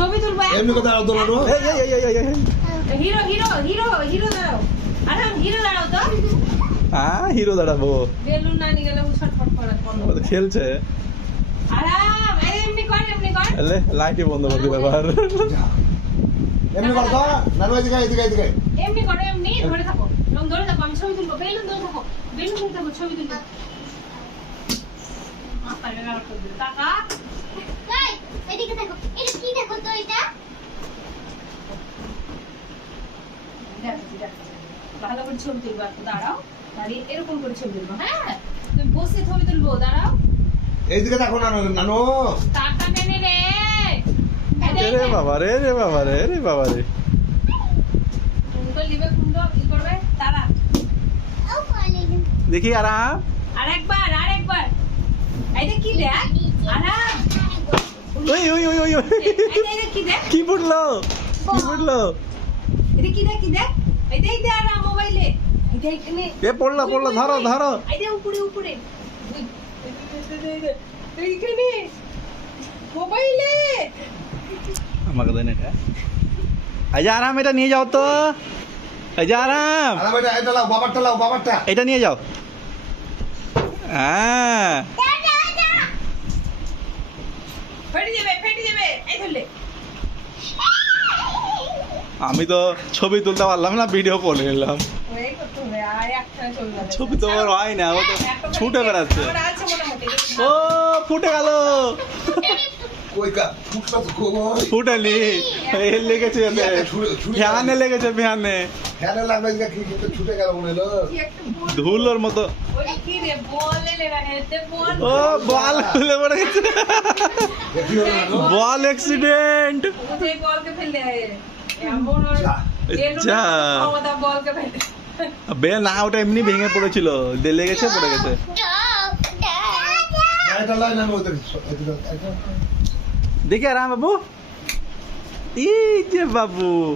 ছবি তুলবো এমনি কথা দাঁড়াও দাঁড়াও হিরো হিরো হিরো হিরো দাঁড়াও আরে হিরো দাঁড়াও তো হ্যাঁ হিরো দাঁড়াবো বেলুন না নিয়ে গেলে ছটফট করে বন্ধ ও তো খেলছে আরাম এমনি কর এলে লাইটই বন্ধ করে দিবে আবার এমনি কর তো নানু এদিকে এমনি করো এমনি ধরে থাকো লং ধরে থাকো আমি ছবি তুলবো বেলুন ধরে থাকো ছবি তুলবো আপারে না করতে টাকা এই এদিকে দেখো এটা কি দেখো তো এটা ভালো করে ছবি তুলবো একটু দাঁড়াও দাঁড়িয়ে এরকম করে ছবি তুলবো হ্যাঁ তুমি বসে ছবি তুলবো দাঁড়াও এইদিকে দেখো নানু টাকা টেনে রে রে বাবা রে কুন্ডল নিবে কুন্ডল কি করবে তারা ও পালে দেখি আরাম আরেকবার এই দেখ কি দেখ আরাম ওই এই দেখ কি দেখ কি পড়লো এই দেখ কি দেখ এই দেখ আরাম মোবাইলে এই দেখ এখানে এ পড়লো ধরো এই দেখ উপরে এইখানে মোবাইলে আমাকে দেন এটা এই যে আরাম এটা নিয়ে যাও তো এই যে আরাম আরে বেটা এটা লাও বাবারটা এটা নিয়ে যাও হ্যাঁ ফেটে যাবে এই ধরলে আমি তো ছবি তুলতে পারলাম না ভিডিও করে নিলাম ওই করতে হবে আর একখানে চলে যাবে ছবি তো আমার হয় না ও তো ছুটে বেড়াচ্ছে আমার আছে মোটামুটি ও ফুটে গেল কই কা ফুটটা তো কই ফুটেনি এই লেগেছে এতে ফ্যানে লেগেছে ফ্যানে ফ্যানে লাগবে কি কিন্তু ছুটে গেল মনে হলো কি একটা বল ধুলোর মতো ওই কি রে বলে লেবা হেতে বল ও বল খুলে পড়ে গেছে কি হলো নানু বল অ্যাক্সিডেন্ট ওই বলকে ফেলে এমন যা। যা। ওটা বলকে ফেলে বে না ওটা এমনি ভেঙে পড়েছিল লেগেছে পড়ে গেছে এটা লাই নানু ওদের দেখি আরাম বাবু এই যে বাবু